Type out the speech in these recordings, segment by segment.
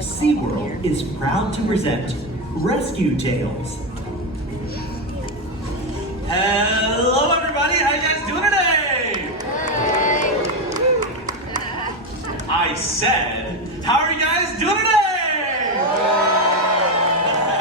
Seaworld is proud to present Rescue Tales. Hello everybody, how you guys doing today? I said, how are you guys doing today?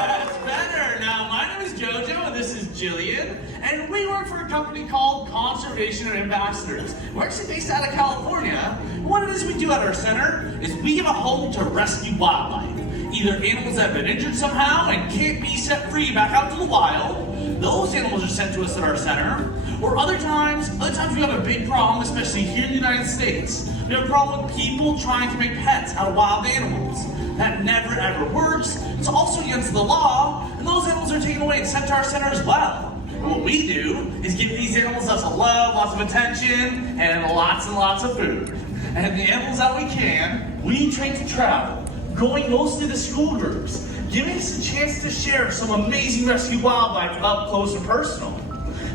That's better. Now, my name is Jojo and this is Jillian, and we work for a company called Conservation and Ambassadors. We're actually based out of California. What it is we do at our center is we give a home to rescue wildlife. Either animals that have been injured somehow and can't be set free back out to the wild. Those animals are sent to us at our center. Or other times we have a big problem, especially here in the United States. We have a problem with people trying to make pets out of wild animals. That never ever works. It's also against the law, and those animals are taken away and sent to our center as well. And what we do is give these animals lots of love, lots of attention, and lots of food. And the animals that we can, we train to travel, going mostly to school groups, giving us a chance to share some amazing rescue wildlife up close and personal.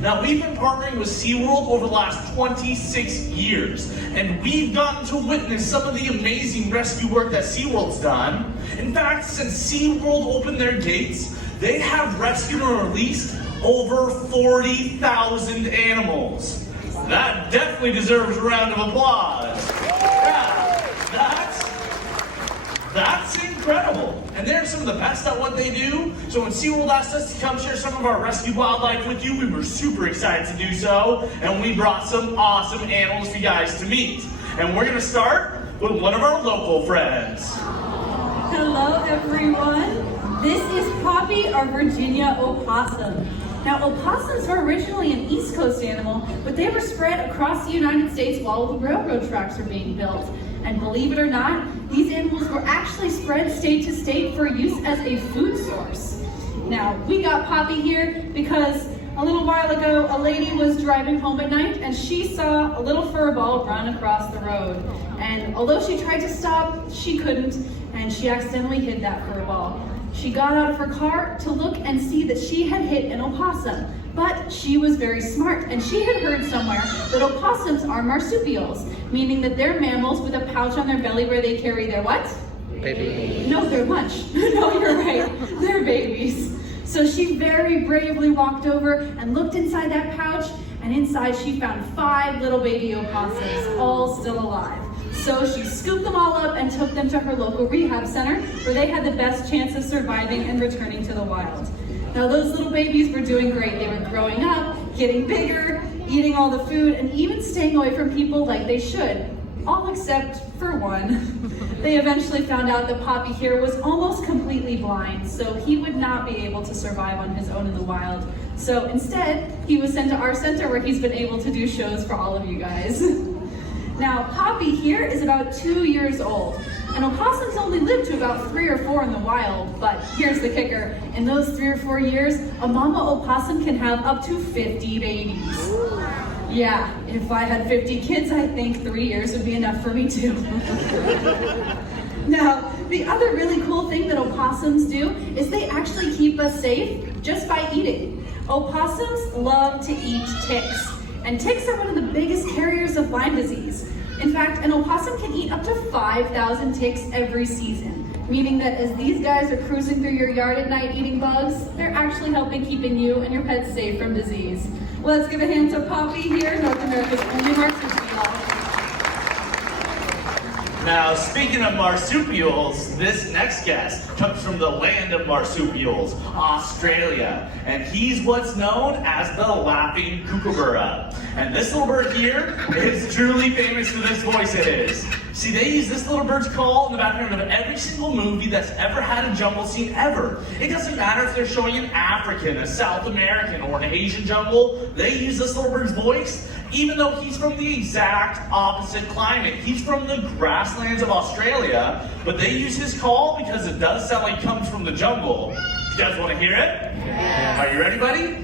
Now, we've been partnering with Seaworld over the last 26 years, and we've gotten to witness some of the amazing rescue work that Seaworld's done. In fact, since Seaworld opened their gates, they have rescued or released over 40,000 animals. That definitely deserves a round of applause. Yeah, that's incredible. And they're some of the best at what they do. So when Seaworld asked us to come share some of our rescue wildlife with you, we were super excited to do so. And we brought some awesome animals for you guys to meet. And we're gonna start with one of our local friends. Hello everyone. This is Poppy, our Virginia opossum. Now, opossums were originally an East Coast animal, but they were spread across the United States while the railroad tracks were being built. And believe it or not, these animals were actually spread state to state for use as a food source. Now, we got Poppy here because a little while ago, a lady was driving home at night and she saw a little fur ball run across the road. And although she tried to stop, she couldn't, and she accidentally hit that fur ball. She got out of her car to look and see that she had hit an opossum. But she was very smart, and she had heard somewhere that opossums are marsupials, meaning that they're mammals with a pouch on their belly where they carry their what? Baby. No, their lunch. No, you're right. They're babies. So she very bravely walked over and looked inside that pouch, and inside she found 5 little baby opossums, all still alive. So she scooped them all up and took them to her local rehab center, where they had the best chance of surviving and returning to the wild. Now, those little babies were doing great. They were growing up, getting bigger, eating all the food, and even staying away from people like they should, all except for one. They eventually found out that Poppy here was almost completely blind, so he would not be able to survive on his own in the wild. So instead, he was sent to our center, where he's been able to do shows for all of you guys. Now, Poppy here is about 2 years old, and opossums only live to about 3 or 4 in the wild, but here's the kicker. In those 3 or 4 years, a mama opossum can have up to 50 babies. Yeah, if I had 50 kids, I think 3 years would be enough for me too. Now, the other really cool thing that opossums do is they actually keep us safe just by eating. Opossums love to eat ticks. And ticks are one of the biggest carriers of Lyme disease. In fact, an opossum can eat up to 5,000 ticks every season, meaning that as these guys are cruising through your yard at night eating bugs, they're actually helping keeping you and your pets safe from disease. Let's give a hand to Poppy here, North America's only marsupial. Now, speaking of marsupials, this next guest comes from the land of marsupials, Australia, and he's what's known as the laughing kookaburra. And this little bird here is truly famous for this voice of his. See, they use this little bird's call in the background of every single movie that's ever had a jungle scene ever. It doesn't matter if they're showing an African, a South American, or an Asian jungle, they use this little bird's voice, even though he's from the exact opposite climate. He's from the grasslands of Australia, but they use his call because it does sound like it comes from the jungle. You guys want to hear it? Yeah. Are you ready, buddy?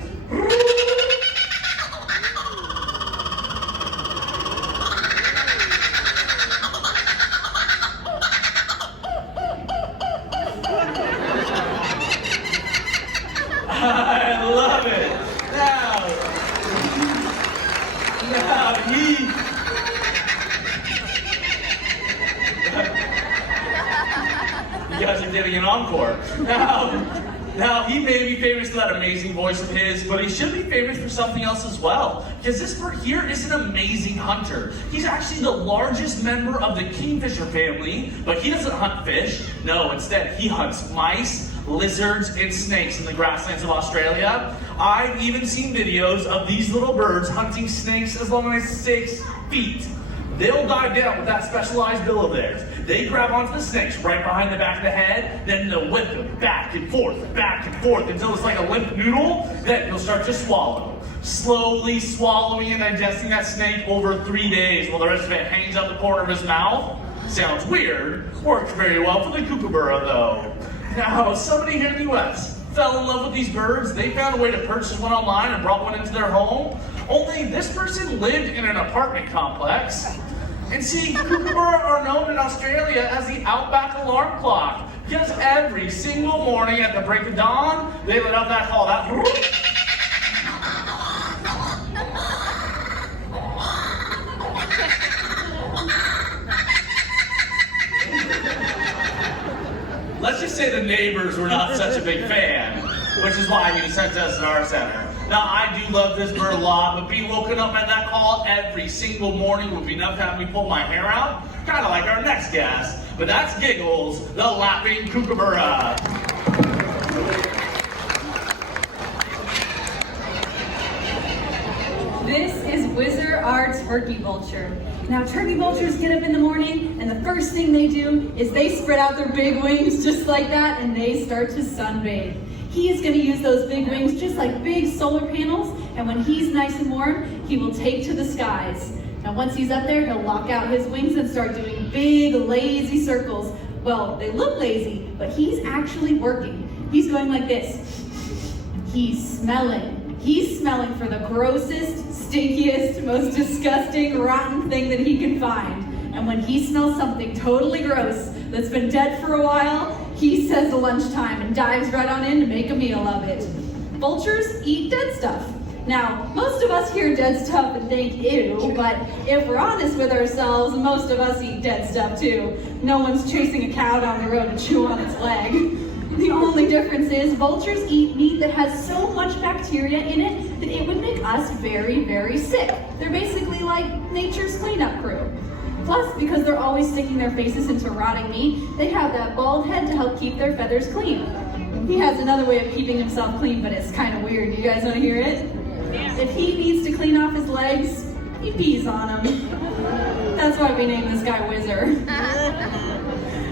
I love it. Now you guys are getting an encore. Now, he may be famous for that amazing voice of his, but he should be famous for something else as well. Because this bird here is an amazing hunter. He's actually the largest member of the kingfisher family, but he doesn't hunt fish. No, instead, he hunts mice, lizards, and snakes in the grasslands of Australia. I've even seen videos of these little birds hunting snakes as long as 6 feet. They'll dive down with that specialized bill of theirs. They grab onto the snakes right behind the back of the head, then they'll whip them back and forth, until it's like a limp noodle, then you'll start to swallow. Slowly swallowing and digesting that snake over 3 days while the rest of it hangs out the corner of his mouth. Sounds weird, works very well for the kookaburra though. Now, somebody here in the US fell in love with these birds. They found a way to purchase one online and brought one into their home. Only this person lived in an apartment complex. And see, kookaburra are known in Australia as the outback alarm clock, because every single morning at the break of dawn, they let out that call, Let's just say the neighbors were not such a big fan, which is why he sent us to our center. Now, I do love this bird a lot, but being woken up at that call every single morning would be enough to have me pull my hair out, kind of like our next guest. But that's Giggles, the laughing kookaburra. This is Whizzer, our turkey vulture. Now, turkey vultures get up in the morning, and the first thing they do is they spread out their big wings just like that, and they start to sunbathe. He's going to use those big wings just like big solar panels, and when he's nice and warm, he will take to the skies. Now, once he's up there, he'll lock out his wings and start doing big, lazy circles. Well, they look lazy, but he's actually working. He's going like this. He's smelling. He's smelling for the grossest, stinkiest, most disgusting, rotten thing that he can find. And when he smells something totally gross that's been dead for a while, he says lunchtime and dives right on in to make a meal of it. Vultures eat dead stuff. Now, most of us hear dead stuff and think, ew, but if we're honest with ourselves, most of us eat dead stuff too. No one's chasing a cow down the road to chew on its leg. The only difference is vultures eat meat that has so much bacteria in it that it would make us very, very sick. They're basically like nature's cleanup crew. Plus, because they're always sticking their faces into rotting meat, they have that bald head to help keep their feathers clean. He has another way of keeping himself clean, but it's kind of weird. You guys want to hear it? Yeah. If he needs to clean off his legs, he pees on them. That's why we named this guy Whizzer.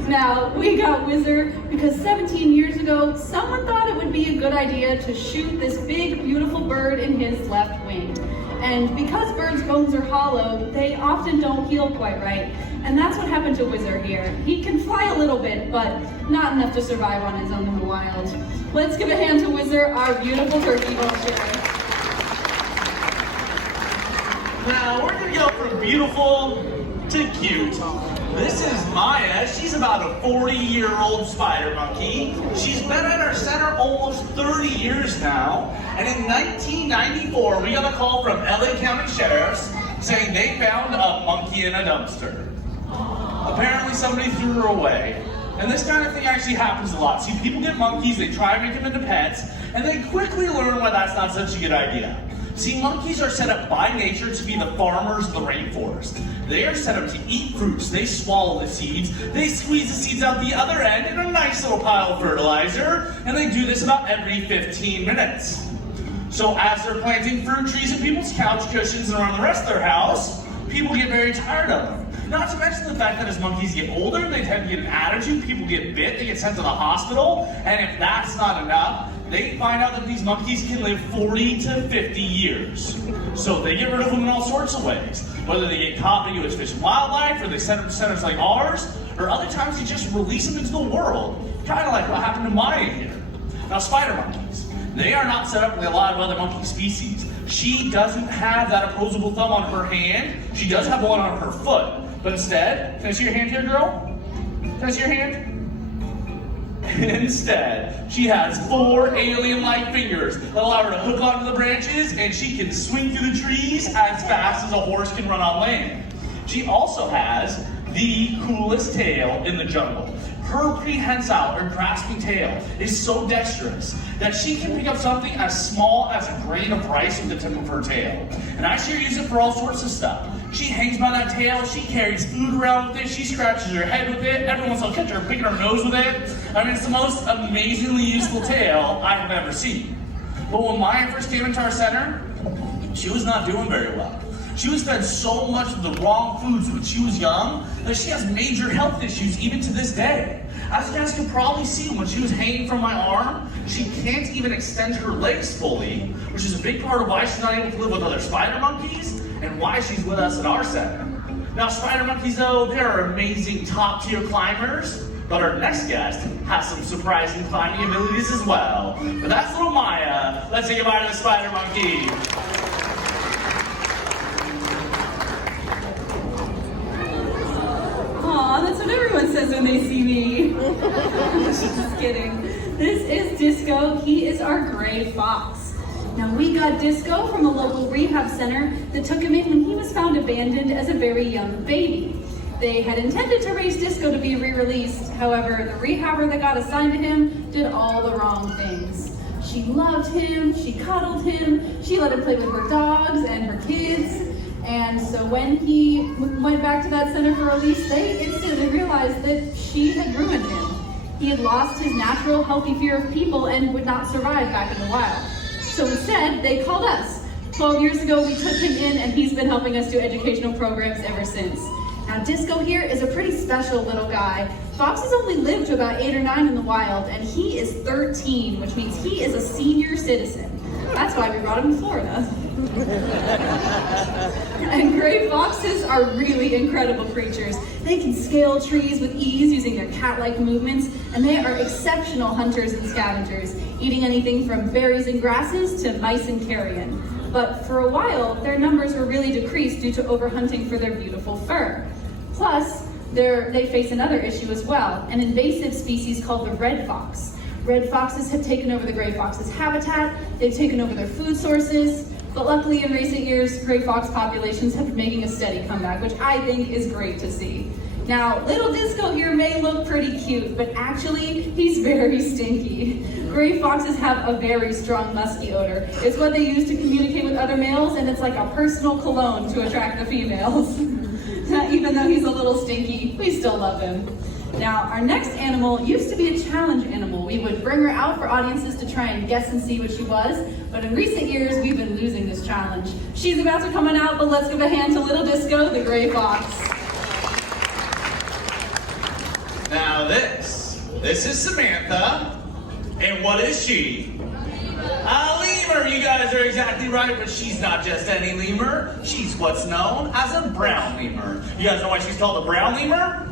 Now, we got Whizzer because 17 years ago, someone thought it would be a good idea to shoot this big, beautiful bird in his left wing. And because birds' bones are hollow, they often don't heal quite right. And that's what happened to Whizzer here. He can fly a little bit, but not enough to survive on his own in the wild. Let's give a hand to Whizzer, our beautiful turkey vulture. Now, we're gonna go from beautiful to cute. This is Maya. She's about a 40-year-old spider monkey. She's been at our center almost 30 years now. And in 1994, we got a call from LA County Sheriffs saying they found a monkey in a dumpster. Apparently somebody threw her away. And this kind of thing actually happens a lot. See, people get monkeys, they try to make them into pets, and they quickly learn why that's not such a good idea. See, monkeys are set up by nature to be the farmers of the rainforest. They are set up to eat fruits, they swallow the seeds, they squeeze the seeds out the other end in a nice little pile of fertilizer, and they do this about every 15 minutes. So as they're planting fruit trees in people's couch cushions and around the rest of their house, people get very tired of them. Not to mention the fact that as monkeys get older, they tend to get an attitude, people get bit, they get sent to the hospital, and if that's not enough, they find out that these monkeys can live 40 to 50 years. So they get rid of them in all sorts of ways. Whether they get caught in U.S. Fish and Wildlife, or they send them to centers like ours, or other times they just release them into the world. Kind of like what happened to Maya here. Now, spider monkeys, they are not set up like a lot of other monkey species. She doesn't have that opposable thumb on her hand. She does have one on her foot. But instead, can I see your hand here, girl? Can I see your hand? Instead, she has 4 alien-like fingers that allow her to hook onto the branches, and she can swing through the trees as fast as a horse can run on land. She also has the coolest tail in the jungle. Her prehensile or grasping tail is so dexterous that she can pick up something as small as a grain of rice with the tip of her tail. And I see her use it for all sorts of stuff. She hangs by that tail, she carries food around with it, she scratches her head with it, every once in a while catch her picking her nose with it. I mean, it's the most amazingly useful tail I have ever seen. But when Maya first came into our center, she was not doing very well. She was fed so much of the wrong foods when she was young that she has major health issues even to this day. As you guys can probably see, when she was hanging from my arm, she can't even extend her legs fully, which is a big part of why she's not able to live with other spider monkeys and why she's with us at our center. Now, spider monkeys, though, they're amazing top-tier climbers, but our next guest has some surprising climbing abilities as well. But that's little Maya. Let's say goodbye to the spider monkey. Aw, that's what everyone says when they see me. Just kidding. This is Disco. He is our gray fox. Now, we got Disco from a local rehab center that took him in when he was found abandoned as a very young baby. They had intended to raise Disco to be re-released. However, the rehabber that got assigned to him did all the wrong things. She loved him, she cuddled him, she let him play with her dogs and her kids. And so when he went back to that center for release, they instantly realized that she had ruined him. He had lost his natural healthy fear of people and would not survive back in the wild. So instead, they called us. 12 years ago, we took him in and he's been helping us do educational programs ever since. Now, Disco here is a pretty special little guy. Foxes only live to about 8 or 9 in the wild, and he is 13, which means he is a senior citizen. That's why we brought him to Florida. And gray foxes are really incredible creatures. They can scale trees with ease using their cat-like movements, and they are exceptional hunters and scavengers, eating anything from berries and grasses to mice and carrion. But for a while, their numbers were really decreased due to overhunting for their beautiful fur. Plus, they face another issue as well, an invasive species called the red fox. Red foxes have taken over the gray fox's habitat, they've taken over their food sources, but luckily in recent years, gray fox populations have been making a steady comeback, which I think is great to see. Now, little Disco here may look pretty cute, but actually, he's very stinky. Gray foxes have a very strong musky odor. It's what they use to communicate with other males, and it's like a personal cologne to attract the females. Even though he's a little stinky, we still love him. Now, our next animal used to be a challenge animal. We would bring her out for audiences to try and guess and see what she was, but in recent years, we've been losing this challenge. She's about to come on out, but let's give a hand to little Disco, the gray fox. Now this is Samantha, and what is she? A lemur, you guys are exactly right, but she's not just any lemur. She's what's known as a brown lemur. You guys know why she's called a brown lemur?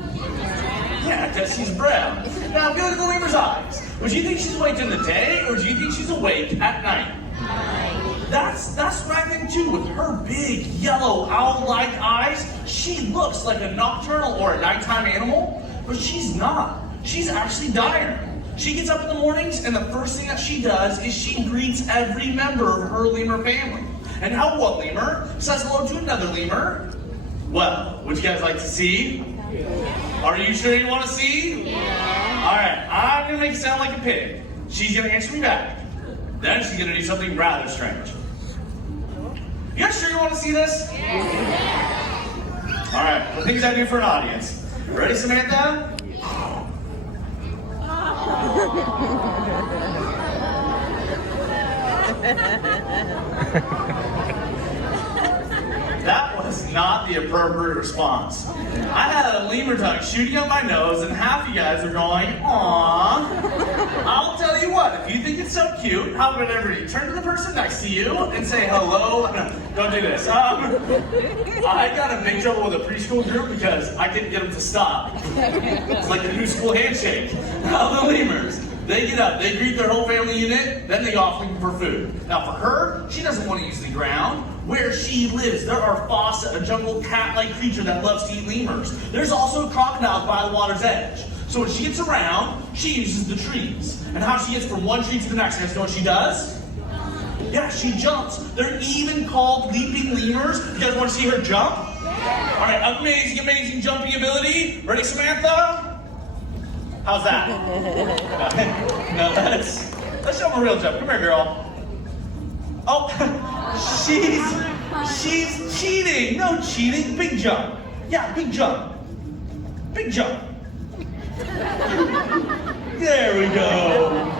Yeah, because she's brown. Now, if you look at the lemur's eyes, would you think she's awake in the day, or do you think she's awake at night? That's what I think too. With her big, yellow, owl-like eyes, she looks like a nocturnal or a nighttime animal, but she's not. She's actually diurnal. She gets up in the mornings, and the first thing that she does is she greets every member of her lemur family. And how one lemur says hello to another lemur? Well, would you guys like to see? Are you sure you want to see? Yeah. All right, I'm going to make it sound like a pig. She's going to answer me back. Then she's going to do something rather strange. You guys sure you want to see this? Yeah. All right, the things I do for an audience. Ready, Samantha? That was not the appropriate response. I had a lemur tongue shooting up my nose, and half you guys are going, aww. I'll tell you what, if you think it's so cute, how about everybody turn to the person next to you and say hello? No, don't do this. I got in big trouble with a preschool group because I couldn't get them to stop. It's like a new school handshake. Now the lemurs, they get up, they greet their whole family unit, then they go off looking for food. Now for her, she doesn't want to use the ground. Where she lives, there are fossa, a jungle cat-like creature that loves to eat lemurs. There's also crocodiles by the water's edge. So when she gets around, she uses the trees. And how she gets from one tree to the next, you guys know what she does? Yeah, she jumps. They're even called leaping lemurs. You guys want to see her jump? All right, amazing, amazing jumping ability. Ready, Samantha? How's that? No, let's show him a real jump. Come here, girl. Oh, she's cheating. No cheating. Big jump. Yeah, big jump. Big jump. There we go.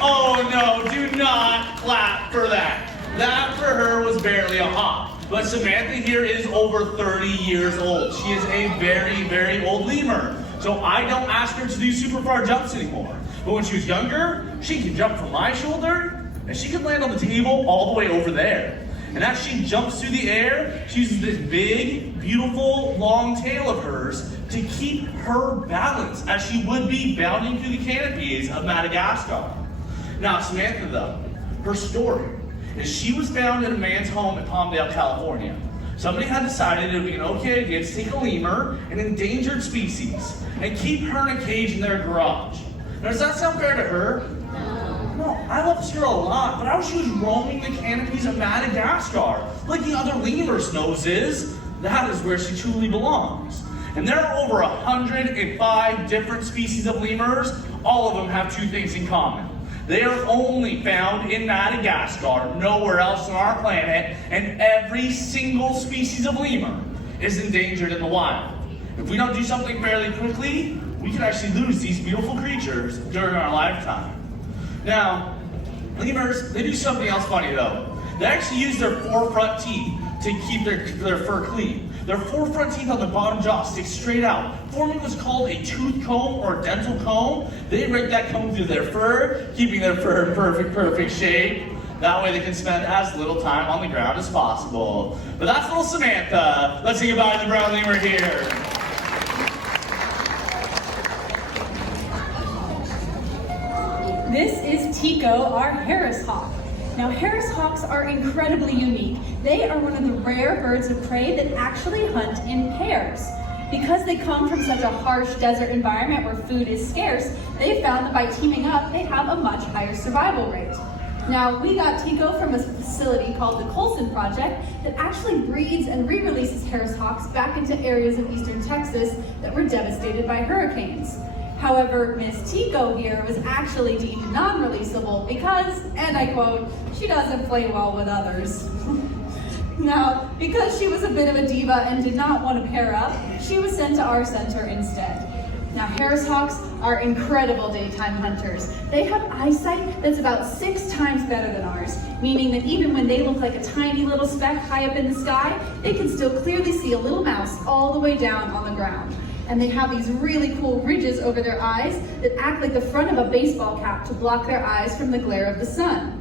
Oh no, do not clap for that. That for her was barely a hop. But Samantha here is over 30 years old. She is a very, very old lemur. So I don't ask her to do super far jumps anymore. But when she was younger, she could jump from my shoulder, and she could land on the table all the way over there. And as she jumps through the air, she uses this big, beautiful, long tail of hers to keep her balance as she would be bounding through the canopies of Madagascar. Now, Samantha, though, her story is she was found in a man's home in Palmdale, California. Somebody had decided it would be an okay idea to take a lemur, an endangered species, and keep her in a cage in their garage. Now, does that sound fair to her? No, I love this girl a lot, but how she was roaming the canopies of Madagascar, like the other lemur's noses, that is where she truly belongs. And there are over 105 different species of lemurs. All of them have two things in common. They are only found in Madagascar, nowhere else on our planet, and every single species of lemur is endangered in the wild. If we don't do something fairly quickly, we could actually lose these beautiful creatures during our lifetime. Now, lemurs, they do something else funny though. They actually use their four front teeth to keep their fur clean. Their four front teeth on the bottom jaw stick straight out, forming what's called a tooth comb or a dental comb. They rake that comb through their fur, keeping their fur in perfect shape. That way they can spend as little time on the ground as possible. But that's little Samantha. Let's say goodbye to the brown lemur here. This is Tico, our Harris hawk. Now, Harris hawks are incredibly unique. They are one of the rare birds of prey that actually hunt in pairs. Because they come from such a harsh desert environment where food is scarce, they found that by teaming up, they have a much higher survival rate. Now, we got Tico from a facility called the Colson Project that actually breeds and re-releases Harris hawks back into areas of eastern Texas that were devastated by hurricanes. However, Miss Tico here was actually deemed non-releasable because, and I quote, she doesn't play well with others. Now, because she was a bit of a diva and did not want to pair up, she was sent to our center instead. Now, Harris hawks are incredible daytime hunters. They have eyesight that's about 6 times better than ours, meaning that even when they look like a tiny little speck high up in the sky, they can still clearly see a little mouse all the way down on the ground. And they have these really cool ridges over their eyes that act like the front of a baseball cap to block their eyes from the glare of the sun.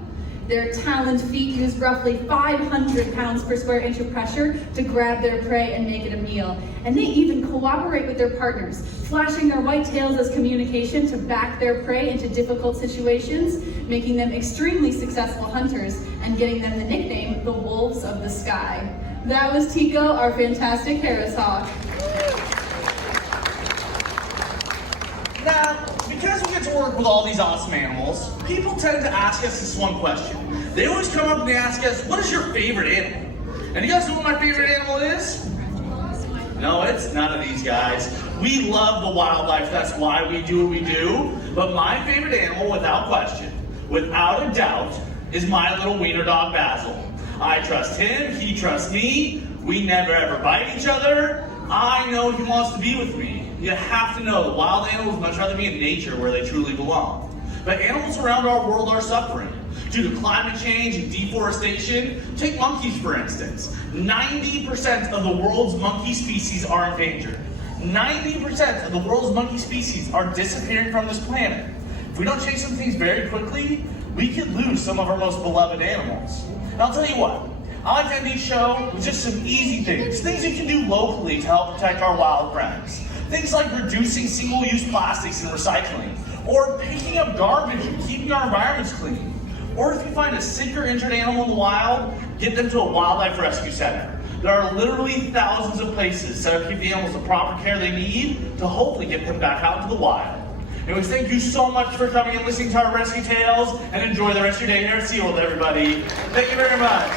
Their taloned feet use roughly 500 pounds per square inch of pressure to grab their prey and make it a meal. And they even cooperate with their partners, flashing their white tails as communication to back their prey into difficult situations, making them extremely successful hunters and getting them the nickname the Wolves of the Sky. That was Tico, our fantastic Harris hawk. Now, because we get to work with all these awesome animals, people tend to ask us this one question. They always come up and they ask us, what is your favorite animal? And you guys know what my favorite animal is? No, it's none of these guys. We love the wildlife, that's why we do what we do. But my favorite animal, without question, without a doubt, is my little wiener dog, Basil. I trust him, he trusts me. We never ever bite each other. I know he wants to be with me. You have to know the wild animals much rather be in nature where they truly belong. But animals around our world are suffering due to climate change and deforestation. Take monkeys, for instance. 90% of the world's monkey species are endangered. 90% of the world's monkey species are disappearing from this planet. If we don't change some things very quickly, we could lose some of our most beloved animals. And I'll tell you what, I like to end each show with just some easy things you can do locally to help protect our wild friends. Things like reducing single-use plastics and recycling, or picking up garbage and keeping our environments clean. Or if you find a sick or injured animal in the wild, get them to a wildlife rescue center. There are literally thousands of places set up to give the animals the proper care they need to hopefully get them back out into the wild. Anyways, thank you so much for coming and listening to our rescue tales, and enjoy the rest of your day here at Seaworld, everybody. Thank you very much.